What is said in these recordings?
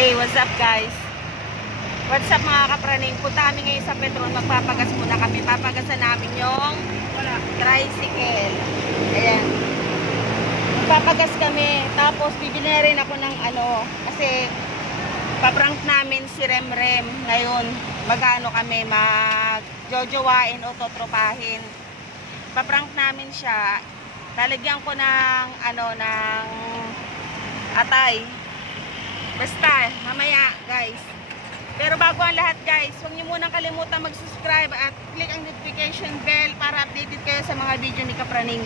Hey, what's up guys? What's up mga kapraning? Punta kami ngayon sa Petron. Magpapagas muna kami. Papagasan namin yung tricycle. Ayan. Magpapagas kami. Tapos bibili na rin ako ng kasi paprank namin si Remrem. Ngayon, magano kami, magjojowain o totropahin. Paprank namin siya. Lalagyan ko ng ng atay. Basta, mamaya guys. Pero bago ang lahat guys, huwag niyo munang kalimutan mag-subscribe at click ang notification bell para updated kayo sa mga video ni Kapraning.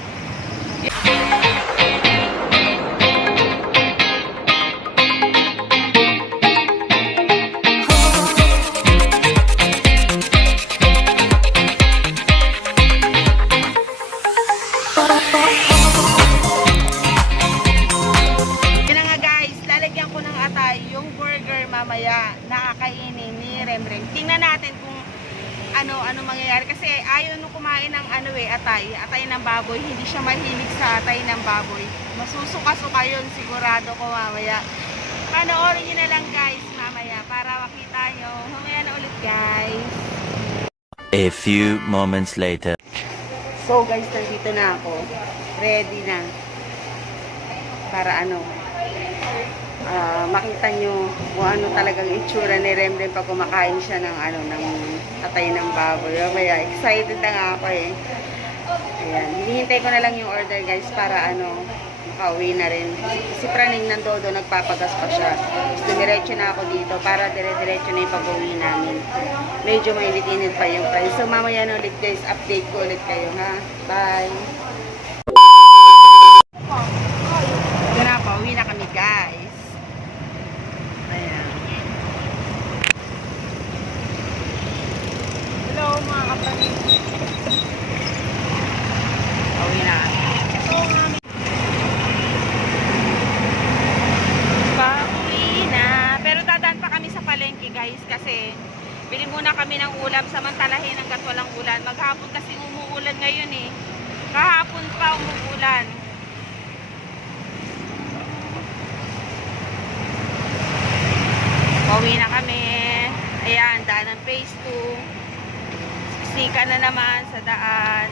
Mamaya nakakainin ni Remrem. Tingnan natin kung ano mangyayari kasi ayaw nung kumain ng atay ng baboy. Hindi siya mahilig sa atay ng baboy. Masusuka-suka yun sigurado ko mamaya. Panoorin niyo na lang guys mamaya para makita nyo. Mamaya na ulit guys. A few moments later. So guys, nandito na ako. Ready na. Para makita nyo kung ano talagang itsura ni Remrem pag kumakain siya ng ng atay ng baboy. Kaya excited na nga ako eh. Ayan, hinihintay ko na lang yung order guys para makauwi na rin. Si Praning nandodo, nagpapagas pa siya. Tapos dumiretso na ako dito para dire-diretso na yung pag-uwi namin. Medyo mainit-init pa yung price. So mamaya na ulit guys, update ko ulit kayo ha. Bye! Ito na, pauwi na kami guys. Ayan. Hello mga kapatid. Pauwi na. Ito nga. Pauwi na. Pero dadaan pa kami sa palengke guys kasi bili muna kami ng ulam samantalahin hanggat walang ulan. Maghapon kasi umuulan ngayon eh. Kahapon pa umuulan. Pauwi na kami. Ayan, daan ng phase 2. Sika na naman sa daan.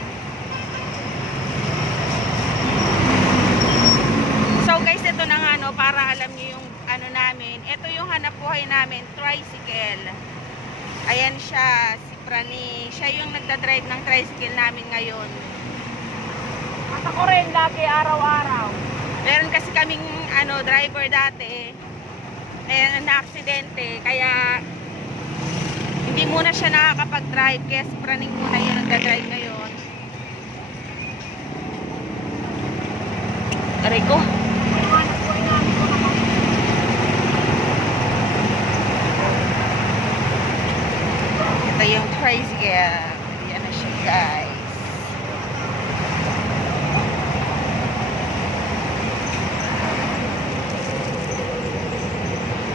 So guys, ito na nga para alam niyo yung namin. Ito yung hanap buhay namin, tricycle. Ayan siya, si Prani. Siya yung nagdadrive ng tricycle namin ngayon. At ako rin lagi araw-araw. Meron kasi kaming driver dati. Na-aksidente, kaya hindi muna siya nakakapag-drive kaya si Praning muna yung nagda-drive ngayon. Aray ko. Ito yung tricycle. Yan na siya guys.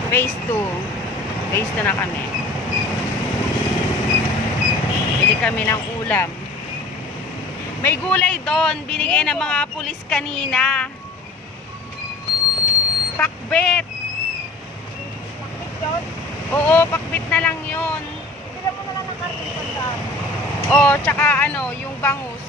Phase 2. Phase 2 na kami. Bili kami ng ulam. May gulay doon. Binigay ng mga pulis kanina. Pakbet. Pakbet doon? Oo, pakbet na lang yun. Bili mo na lang ng karton daan. Oo, tsaka yung bangus.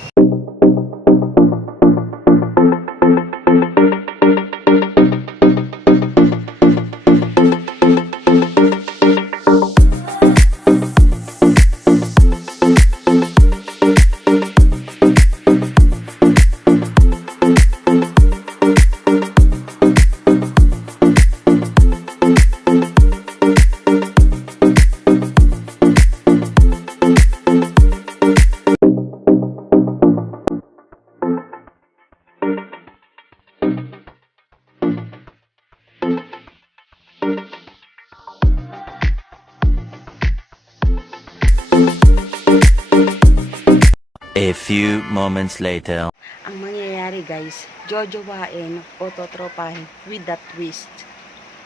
A few moments later. Ang mangyayari guys, jojowain o totropahin with that twist.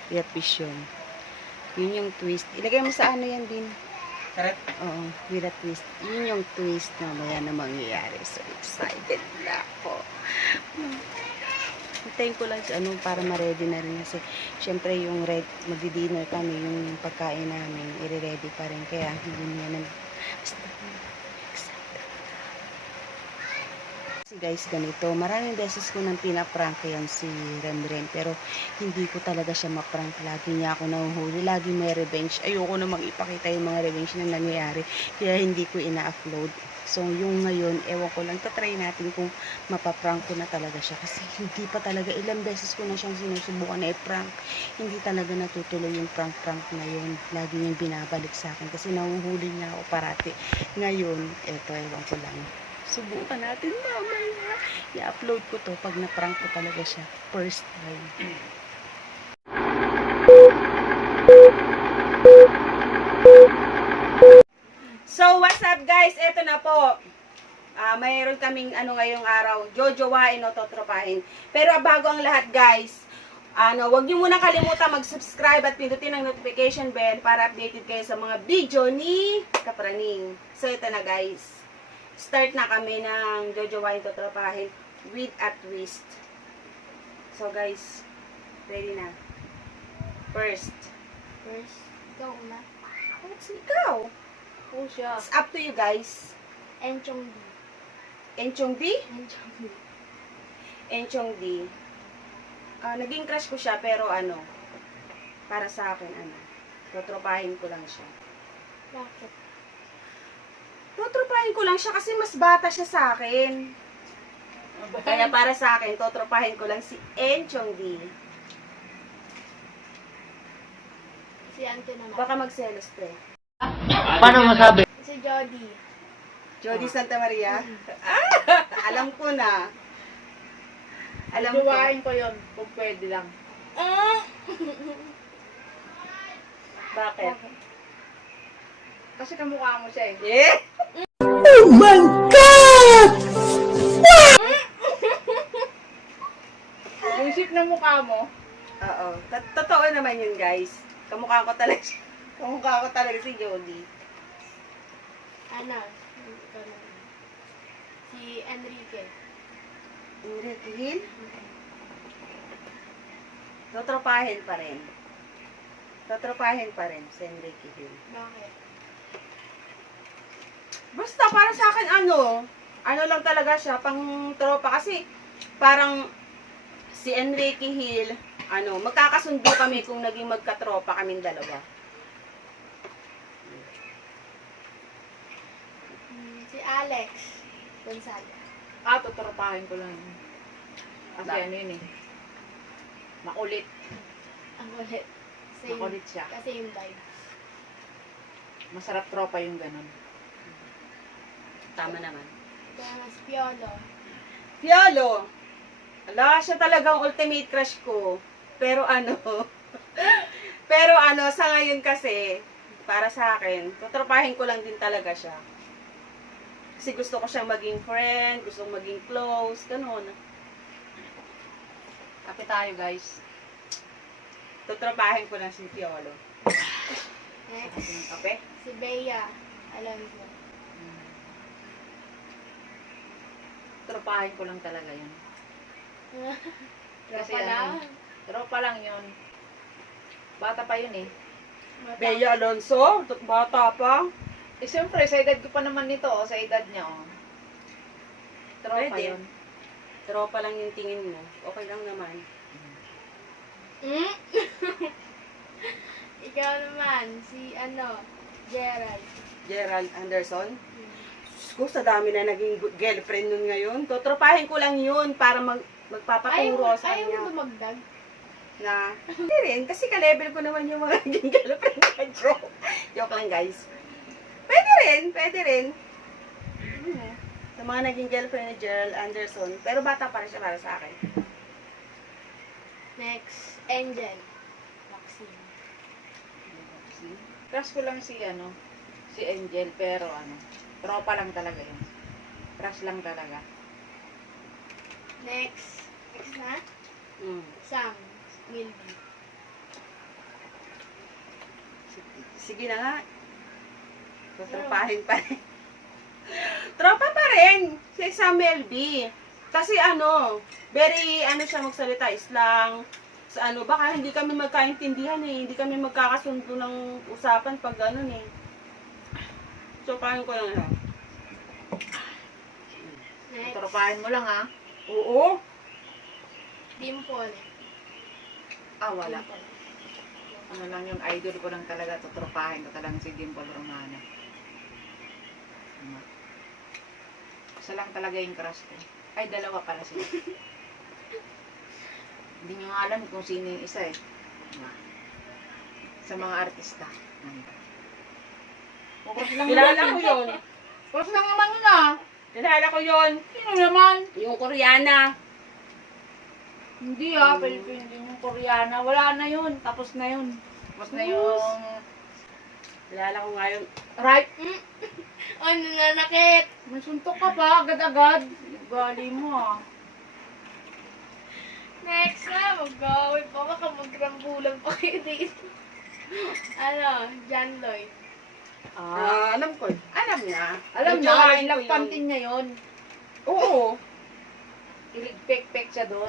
With that vision. Yun yung twist. Ilagay mo sa yan din. Correct? Oo, with a twist. Yun yung twist na maya na mangyayari. So excited na ako. Hintayin ko lang si ano para ma-ready na rin kasi syempre yung magdi-dinner kami, yung pagkain namin, i-ready pa rin kaya hindi niya guys, ganito. Maraming beses ko nang pinaprank yan si Remrem. Pero hindi ko talaga siya maprank. Lagi niya ako nahuhuli. Lagi may revenge. Ayoko namang ipakita yung mga revenge na nangyayari. Kaya hindi ko ina-upload. So, yung ngayon, ewan ko lang. Tatry natin kung mapaprank ko na talaga siya. Kasi hindi pa talaga. Ilang beses ko na siyang sinusubukan na i-prank. Hindi talaga natutuloy yung prank-prank na yun. Lagi niyang binabalik sa akin. Kasi nahuhuli niya ako parati. Ngayon, eto, ewan ko lang. Subukan natin mamaya. I-upload ko to pag na-prank ko talaga siya. First time. So, what's up guys? Eto na po. Mayroon kaming ngayong araw. Jojowain o totropahin. Pero bago ang lahat guys, wag niyo muna kalimutan mag-subscribe at pindutin ang notification bell para updated kayo sa mga video ni Kapraning. So, ito na guys. Start na kami ng Jojowain totropahin with a twist. So guys, ready na. First, Ikaw na. what's ikaw? Oh, siya. It's up to you guys. Enchong D. Enchong D? Enchong D. Enchong D. Naging crush ko siya pero para sa akin totropahin ko lang siya. Bakit? Totropahin ko lang siya kasi mas bata siya sa akin. Kaya para sa akin, totropahin ko lang si Enchong D. Si Ante naman. Baka magselos to eh. Paano masabi? Si Jody. Jody Santa Maria? Alam ko na. Alam ko. Duwain ko yun, kung pwede lang. Bakit? Kasi kamukha mo siya eh. Eh? Yung shape ng mukha mo, Oo. Totoo naman yun, guys. Kamukha ko talaga siya. Kamukha ko talaga si Jody. Ano? Ikaw naman. Si Enrique. Enrique Hill? Totropahin pa rin. Totropahin pa rin si Enrique Hill. Bakit? Basta para sa akin ano lang talaga siya, pang tropa. Kasi parang si Enrique Hill, magkakasundo kami kung naging magkatropa kaming dalawa. Si Alex Gonzaga. tuturupahin ko lang yun. Kasi Bakit? ano yun eh. Makulit. Ang ulit. Same. Makulit siya. Kasi yung vibes. Masarap tropa yung ganun. Tama naman. Kaya si Piolo. Piolo! Ala, siya talagang ultimate crush ko. Pero sa ngayon kasi, para sa akin, tutropahin ko lang din talaga siya. Kasi gusto ko siyang maging friend, gusto kong maging close, ganun. Kape tayo guys. Tutropahin ko lang si Piolo. Next. Kasi ng kape. Si Bea Alonso. Tropahin ko lang talaga yun. Kasi Tropa lang. tropa lang yun. Bata pa yun eh. Bea Alonso, bata pa. Eh siyempre, sa edad ko pa naman nito, sa edad niya oh. Tropa Pwede. yun. Tropa lang yung tingin mo. Okay lang naman. Hmm? Ikaw naman, si Gerald. Gerald Anderson. Diyos ko, sa dami na naging girlfriend nun ngayon. Tutropahin ko lang yun para magpapaturo sa Ayaw kanya. mo dumagdag? Na, hindi rin. Kasi ka-level ko naman yung mga naging girlfriend na joke. Joke lang, guys. Pwede rin. Sa mga naging girlfriend ni Gerald Anderson. Pero bata pa rin siya para sa akin. Next, Angel. Maxine. Crush ko lang si Angel, pero tropa lang talaga yun. Crush lang talaga. Next na? Mm. Sam. Milby. Sige na nga. Tutropahin pa rin. Tropa pa rin si Samuel B. Kasi Very, ano siya magsalita, islang, sa ano, baka hindi kami magkaintindihan eh. Hindi kami magkakasundo ng usapan pag ganun eh. So, paano ko lang lang? Next. Tropahin mo lang ha. Oo. Dimple. Wala. Dimple. Ano lang yung idol ko lang talaga, tutropahin ko talagang si Dimple Romana. Isa lang talaga yung crush ko. Ay, dalawa pala sila. Hindi nyo nga alam kung sino yung isa eh. Sa mga artista. Focus lang Kilala ko yun. Focus lang naman yun ah. Kilala ko yun. Sino naman? Yung Koreana. Hindi ah, Pilipino din yung Koreana. Wala na yun. Tapos na yun. Tapos na yung... Kilala ko nga yun. Right? Oh, nananakit. May suntok ka pa, agad-agad. Gali mo ah. Next na, mag-away pa. Baka magrambulan pa kayo dito. Ano, John Lloyd. Alam ko. Alam niya. Alam Yung niya, jawain ko yun. lagpantin niya yun. Oo. Iligpek-pek siya doon.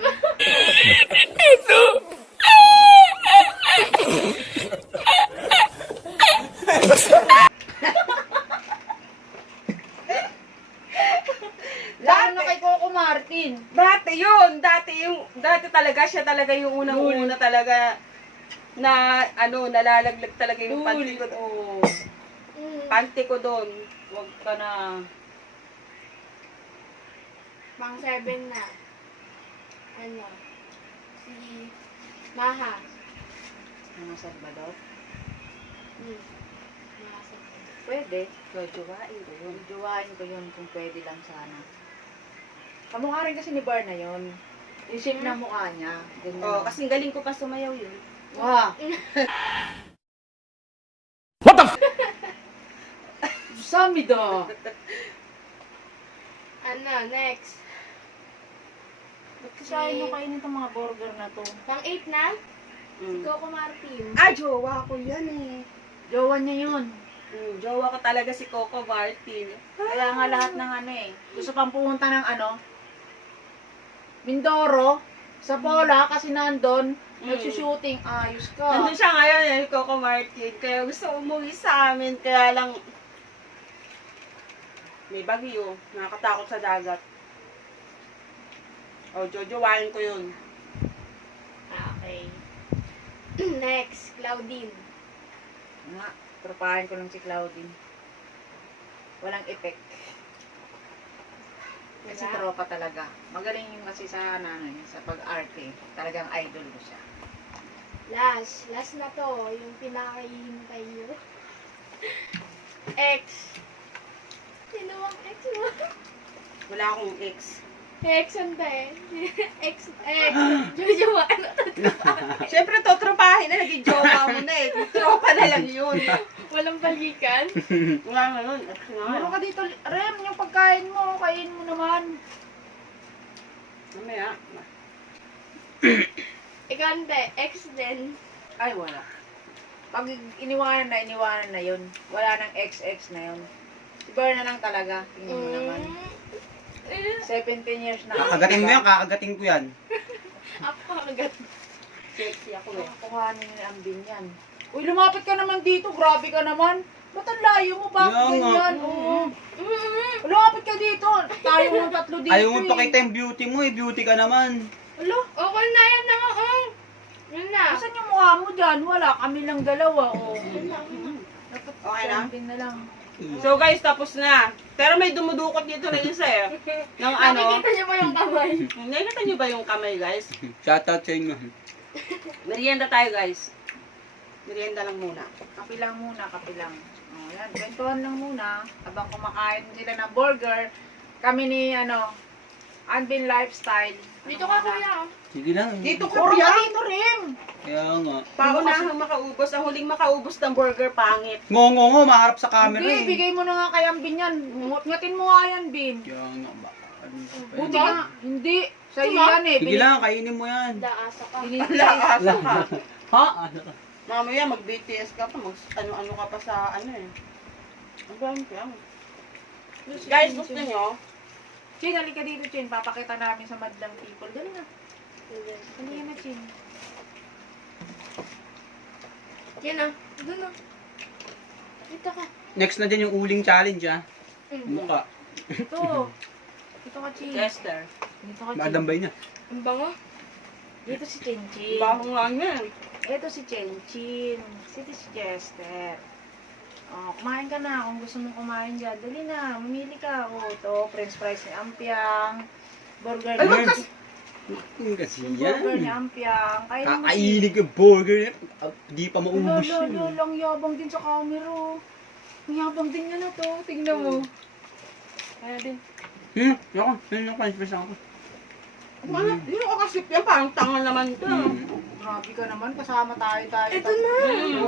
Lalo na kay Coco Martin. Dati yun. Dati talaga siya talaga yung unang-una talaga na ano, nalalaglag talaga yung panty ko. Oh, panty ko doon. Huwag ka na. Pang 7 na. Ano, si Maha. Mga Salvador? Maha Salvador. Pwede. Jojowain ko yun. Jowain ko yun kung pwede lang sana. Kamukha rin kasi ni Bar na yun. Yung shape ng mukha niya. Ganyan. Oh, kasing galing ko pa sumayaw yun. Wah! Sami da! Ano, next. Ba't kasi ayaw mo kainin itong mga burger na to? Pang 8 na, si Mm. Coco Martin. Jowa ko yan eh. Jowa niya yun. Jowa ko talaga si Coco Martin. Kaya nga lahat ng ano eh. Gusto pang pumunta ng ano? Mindoro. Sa Pola kasi nandun. Nagsushooting. Ayos ka. Nandun siya ngayon eh, Coco Martin. Kaya gusto umuwi sa amin. Kaya lang, may bagyo. Nakakatakot sa dagat. Jojowain ko yun. Okay. Next, Claudine. Nga, tropahin ko lang si Claudine. Walang effect. Kasi Diba? tropa talaga. Magaling yung kasi sa nanay, sa pag-arte. Talagang idol ko siya. Last na to, yung pinakahihintay nyo. X. Sino ang X mo? Wala akong ex. X ante. X. Jojo, ano to? Siyempre, totropahin na. Naging jowa mo na eh. Tropa na lang yun. Walang balikan. Wala nga nun. Ex nga. Meron ka dito, Rem, yung pagkain mo, kain mo naman. Mamaya. Ikaw ante, X din. Ay, wala. Pag iniwanan na yun. Wala nang XX na yun. Si Bar na lang talaga. Tingnan mo naman. 17 years na. Kakagating mo yan, kakagating ko yan. Ako agad. Sexy ako eh. Kukuhanin ni Ambin yan. Uy, lumapit ka naman dito. Grabe ka naman. Ba't ang layo mo? Bakit Kaya nga. ganyan? Oo. Lumapit ka dito. Tayo mo tatlo dito. Ayaw mo pakita yung beauty mo eh, beauty ka naman. Alo, Okay na yan na. Yun na. asan yung mukha mo dyan? Wala, kami lang dalawa. Oh. Dapat Okay na? Ambin na lang. So guys, tapos na. Pero may dumudukot dito na isa eh. Ng ano. Nakikita niyo ba yung kamay? Nakikita niyo ba yung kamay guys? Shoutout sa inyo. Merienda tayo guys. Merienda lang muna. Kape lang muna, kape lang. Oh, yan, kwentuhan lang muna. Habang kumakain sila ng burger, kami ni, Anbin Lifestyle. Dito ka kuya. Sige lang. Dito Puro ko ka yan. dito rin. Kaya nga. Paunahang makaubos. Ang huling makaubos ng burger pangit. Ngongongo, maharap sa camera Hindi, eh. bigay mo na nga kay Ambin yan. Ngatin mo nga yan, Bin. Kaya nga, baka ano pa Buti yan. nga, hindi. Sa'yo Tuma? yan eh. Sige lang, kainin mo yan. Daasa ka. Laasa ka. Ha? Ano? Mamaya mag-BTS ka pa. Ano-ano ka pa sa ano eh. Ang dami ka. Guys, gusto nyo? Chin, halika dito, Chin. Papakita namin sa madlang people. Dali na. Halika na, Chin. Yan ah. Doon ah. Dito ka. Next na din yung uling challenge, ah. Mukha. Ito. Dito ka, Chin. Chester. Dito ka, Chin. Madambay na. Ang bango. Dito si Chin Chin. Baho nga niya. Ito si Chin Chin. Ito si Chester. Oh, kumain ka na kung gusto mong kumain dyan. Dali na, mamili ka. Oh, ito, french fries ni Ampiang. Burger Ay, ni wag Yung kasi yung burger ni yan. Ampiang. Kain mo, Chin. Kakainin yung burger. Di pa maubos Lolo, yun. lang yabang din sa camera. Ang yabang din niya na to. Tingnan mo. Kaya din. Ako. Yun yung french fries ako. Ano? Hindi ko kasip yan. Parang tanga naman to. Grabe ka naman. Kasama tayo. Ito na.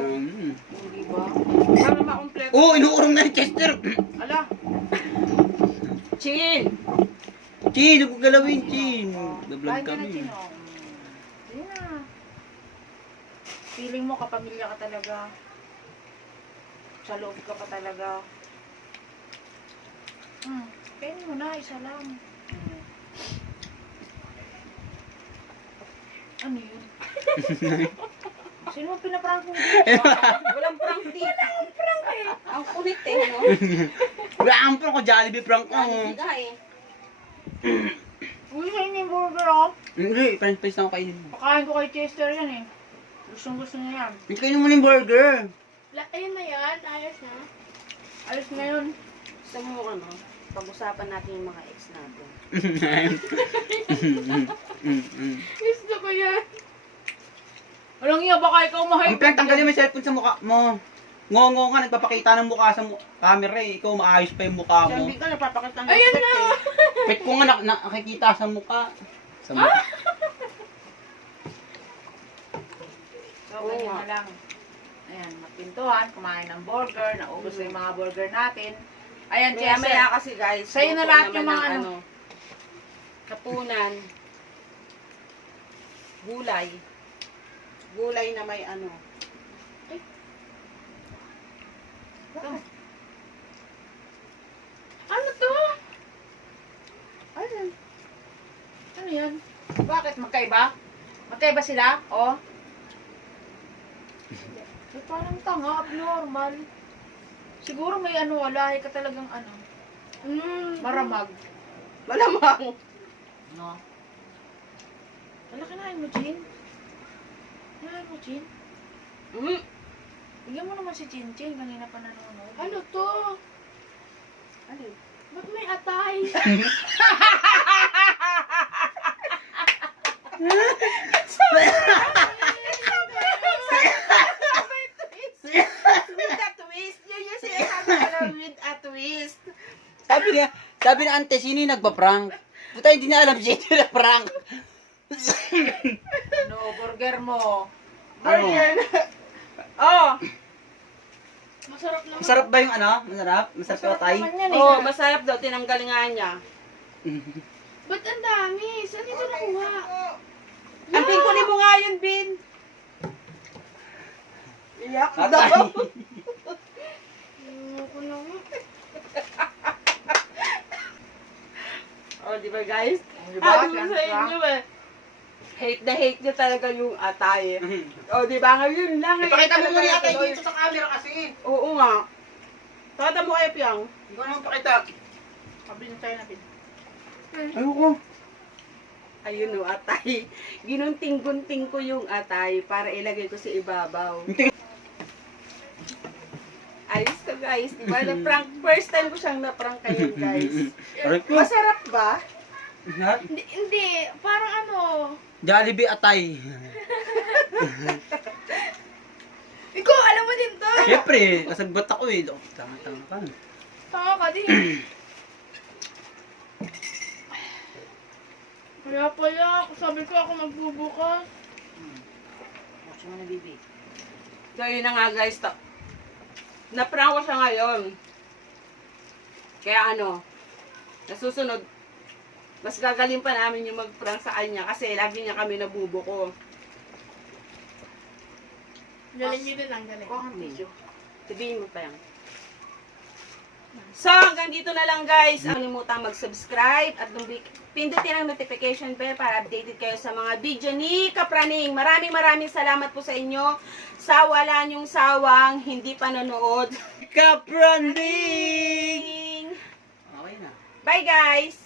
Hindi ba? Para makompleto. Oh, inuurong na ni Chester. Ala. Chin! Chin, huwag galawin, Chin. Oh, Nablog kain ka na, kami. Chin, oh. Sige na. Feeling mo kapamilya ka talaga. Sa loob ka pa talaga. Kainin mo na, isa lang. Ano yun? Sino mo pinaprank mo dito? Walang prank dito. Walang prank eh. Ang kulit eh, no? Wala ang prank ko, Jollibee prank ko. Jollibee ka eh. Uy, sa inyo yung burger, oh. Hindi, french fries na ako kainin mo. Pakain ko kay Chester yan, eh. Gustong gusto niya yan. Hindi kainin mo na yung burger. Ayun na yan. Ayos na. Alis na yun. Gusto mo ano? Pag-usapan natin yung mga ex natin. Gusto ko yan. Walang iya, baka ikaw mahay. Ang pinagtanggalin mo yung cellphone sa mukha mo. Ngongo ka, nagpapakita ng mukha sa camera eh. Ikaw maayos pa yung mukha mo. Sabi ka, napapakita ng Ayun respect na. eh. Pet ko nga nakikita sa mukha. Sa mukha. So, ganyan na lang. Ayan, magpintuhan, kumain ng burger, naubos na yung mga burger natin. Ayan, Maya Chester. maya kasi guys. Sa'yo na luto lahat naman yung mga ng ano. Kapunan. Gulay. Gulay na may ano. Ano to? Ayun. Ano yan? Bakit? Magkaiba? Magkaiba sila? Oh. Eh, parang tanga, abnormal. Siguro may ano, lahi ka talagang ano, maramag. Malamang. No? Wala kinain mo, Chin? Kinain mo, Chin? Mm. Bigyan mo naman si Chin Chin, kanina pa nanonood. Ano to? Ano? Ba't may atay? With a twist. Yun yung sinasabi ko lang, with a twist. Sabi ni ante, sino yung nagpa-prank? Puta, hindi niya alam sino yung na-prank. Ano, burger mo? Burger na. Oh, Masarap naman. Masarap ba yung ano? Masarap? Masarap yung atay? Naman yan, eh. oh, masarap daw. Tinanggal nga niya. Ba't ang dami? Saan ito nakuha? Ang kunin mo nga yun, Bin. Iyak Atay. daw. Ako naman. Oh, di ba guys? Di ba? Sabi ko sa inyo eh. Hate na hate niya talaga yung atay. Oh, di ba? Ngayon lang. Ipakita mo talaga muna yung atay tuloy. dito sa camera kasi. Oo nga. Pakita mo kayo, Piang. Hindi ko naman pakita. Sabi niyo tayo natin. Ayoko. Ayun o, atay. Ginunting-gunting ko yung atay para ilagay ko sa ibabaw. Ayos ka guys, di ba? Na-prank. First time ko siyang na-prank kayo guys. Aray ko. Masarap ba? Hindi. Parang ano. Jollibee atay. Ikaw, alam mo din to. Siyempre, kasagbat ako eh. Tanga-tanga ka. Tanga ka din. Kaya pala, sabi ko ako magbubukas. Watch mo na, bibi. So yun na nga guys. Na-prank ko siya ngayon. Kaya ano, nasusunod, mas gagaling pa namin yung mag-prank sa kanya kasi lagi niya kami nabubuko. Galing yun din ang galing. Kuha kang tissue. Sabihin mo pa yan. So, hanggang dito na lang guys. Huwag kalimutang mag-subscribe at pindutin ang notification bell para updated kayo sa mga video ni Kapraning. Maraming salamat po sa inyo sa wala niyong sawang hindi pa nanood. Kapranding! Bye Okay na. guys!